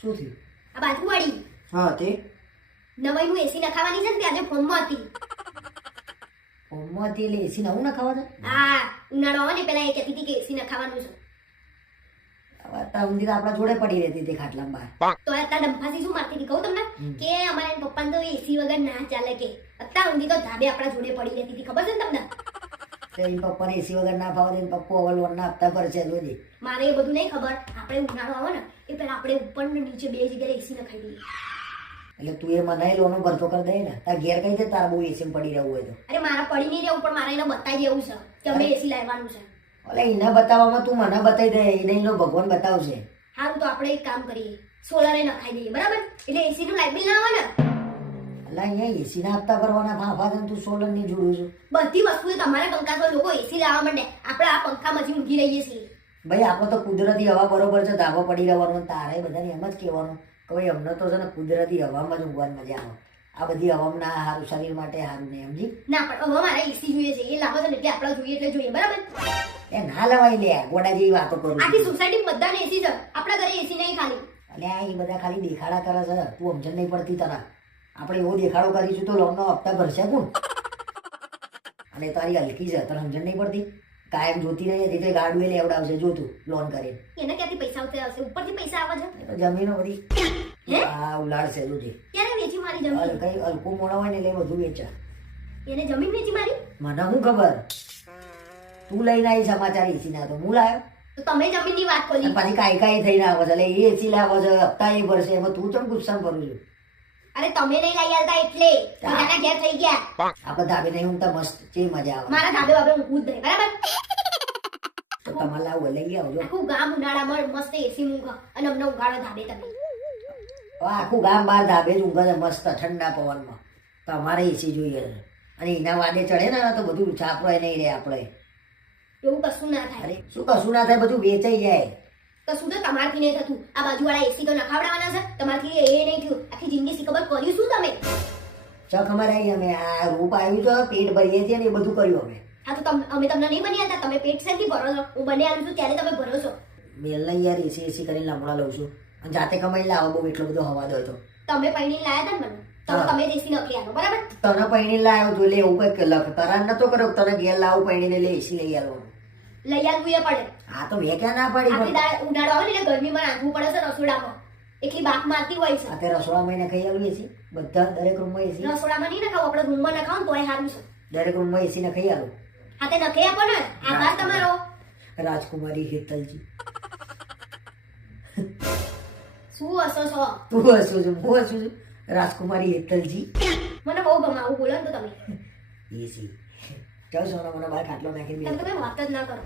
શું થયું? આ બાજુવાળી હા તે? નવાઈનું એસી નખાવાની છે ને તે આજે ફોનમાં હતી. હોમમાં હતી એટલે એસી નવું ના છે? હા ઉનાળો આવે ને પેલા એ કહેતી હતી કે એસી નખાવાનું છે. અત્યાર સુધી તો આપણા જોડે પડી રહેતી હતી ખાટલામાં બહાર. તો અત્યારે ડંફાસી શું મારતી હતી કહું તમને? કે અમારા પપ્પાને તો એસી વગર ના ચાલે કે. અત્યાર સુધી તો ધાબે આપણા જોડે પડી રહેતી હતી ખબર છે ને તમને? તો એ પપ્પાને એસી વગર ના ફાવે તો પપ્પો હવે લોનના હપ્તા પર છે રોજી મારે એ બધું નહીં ખબર. આપણે ઉનાળો આવે ને એ પેલા આપણે ઉપર ને નીચે બે જગ્યાએ એસી નખાઈ દઈએ. એટલે તું એ મને લોનો ભરતો કરી દે ને. તાર ઘેર કઈ દે તાર બહુ એસી પડી રહેવું હોય તો. અરે મારા પડી નહીં રહેવું પણ મારે એને બતાવી દેવું છે કે અમે એસી લાવવાનું છે. એટલે એને બતાવવામાં તું મને બતાવી દે એને એનો ભગવાન બતાવશે. સારું તો આપણે એક કામ કરીએ. સોલરે નખાઈ દઈએ બરાબર? એટલે એસી નું લાઇટ બિલ ના આવે ને એટલે અહીંયા એસી હપ્તા ભરવાના ફાફા તું સોલરની જોડું છું. બધી વસ્તુએ તમારે લોકો એસી લાવવા માંડે. આપણે આ પંખામાં ઊંઘી રહીએ છીએ. ભાઈ આપણે તો કુદરતી હવા બરોબર છે ધાબો પડી રહેવાનું તારે બધાને એમ જ કહેવાનું કે ભાઈ અમને તો છે ને કુદરતી હવામાં જ ઊંઘવાની મજા આવે. આ બધી હવામાં ના સારું શરીર માટે સારું નહીં સમજી ના પણ હવે મારે એસી જોઈએ છે. એ લાવો છે એટલે આપણે જોઈએ એટલે જોઈએ. બરાબર? એ ના લવાય લે ગોડા જેવી વાતો કરું આખી સોસાયટી બધાને એસી છે. આપણા ઘરે એસી નહીં ખાલી. અલ્યા આ એ બધા ખાલી દેખાડા કરે છે. તું સમજણ નહીં પડતી તારા. આપણે એવો દેખાડો કરીશું તો લોનનો હપ્તા ભરશે કોણ? અને તારી હલકી છે તને સમજણ નહીં પડતી? કાયમ જોતી રહી હતી તો ગાડું એ લેવડાવશે જોતું લોન કરીને એને ક્યાંથી પૈસા આવતા હશે ઉપરથી પૈસા આવે છે? જમીનો બધી. હા? ઉલાડશે જોજે ક્યારે વેચી મારી જમીન? કઈ હલકું હોય ને એટલે બધું વેચા. એને જમીન વેચી મારી? મને શું ખબર? તું લઈને આવી સમાચાર એસી ના તો હું લાવ્યો તો તમે જમીનની વાત અને કરી પછી કાંઈ કાંઈ થઈને આવે છે એટલે એ એસી લાવે છે હપ્તા એ ભરશે એમાં તું ચમ ગુસ્સામાં ભરું છું? અરે તમે નહીં લઈ આવતા એટલે. પોતાના ઘેર થઈ ગયા. આપણે ધાબે નહીં ઊંઘતા મસ્ત. કેવી મજા આવે. મારા ધાબે બાબે ઊંઘવું જ નહીં બરાબર? તો તમારે લાવું લઈ આવજો. આખું ગામ ઉનાળામાં મસ્ત એસી ઊંઘ. અને અમને ઉગાડો ધાબે તમે. આખું ગામ બહાર ધાબે જ ઊંઘે છે મસ્ત ઠંડા પવનમાં. તમારે એસી જોઈએ છે. અને એના વાદે ચડે ને તો બધું છાપરો નહીં રહે આપણે. એવું કશું ના થાય. શું કશું ના થાય બધું વેચાઈ જાય. કશું તો તમારથી નહીં થતું. આ બાજુવાળા એસી તો નખાવડાવવાના છે. તમારથી એ નહીં થયું. આખી જિંદગી શી ખબર કર્યું શું તમે? ચક અમારે આવી અમે આ રૂપ આવ્યું છે પેટ ભરીએ છીએ ને એ બધું કર્યું અમે હા તો અમે તમને નહીં બની હતા. તમે પેટ શેથી ભરો છો? હું બને આવ્યું છું ત્યારે તમે ભરો છો. મેલ નહીં યાર એસી એસી કરીને લમણા લઉં છું. અને જાતે કમાઈ લાવો બહુ એટલો બધો હવા દો તો. તમે પૈણી લાયા હતા ને મને? તો તમે એસી નખી આવ્યો બરાબર? તને પૈણી લાવ્યો જો લે એવું કઈ લખ તારા નતો કર્યો કે તને ઘેર લાવું પૈણીને લે એસી લઈ આવવાનું લઈ આવવું એ પડે હા તો મેં ક્યાં ના પડી આપણે ઉનાળો આવે ને એટલે ગરમીમાં રાંધવું પડે છે રસોડામાં. એટલી બાક મારતી હોય છે. અત્યારે રસોડામાં એને ખાઈ આવું એસી બધા દરેક રૂમમાં એસી. રસોડામાં નહીં નખાવું આપણે રૂમમાં નખાવું તોય સારું છે. દરેક રૂમમાં એસી ને ખાઈ આવું હા તે નખાઈ આપો ને આભાર તમારો. રાજકુમારી હેતલજી. શું હસો છો? તું હસું છું હું હસું છું. રાજકુમારી હેતલજી. મને બહુ ગમે આવું બોલો ને તો તમે. એસી. ચાલ સોના મને બહાર ખાટલો નાખી દે તમે વાત જ ના કરો.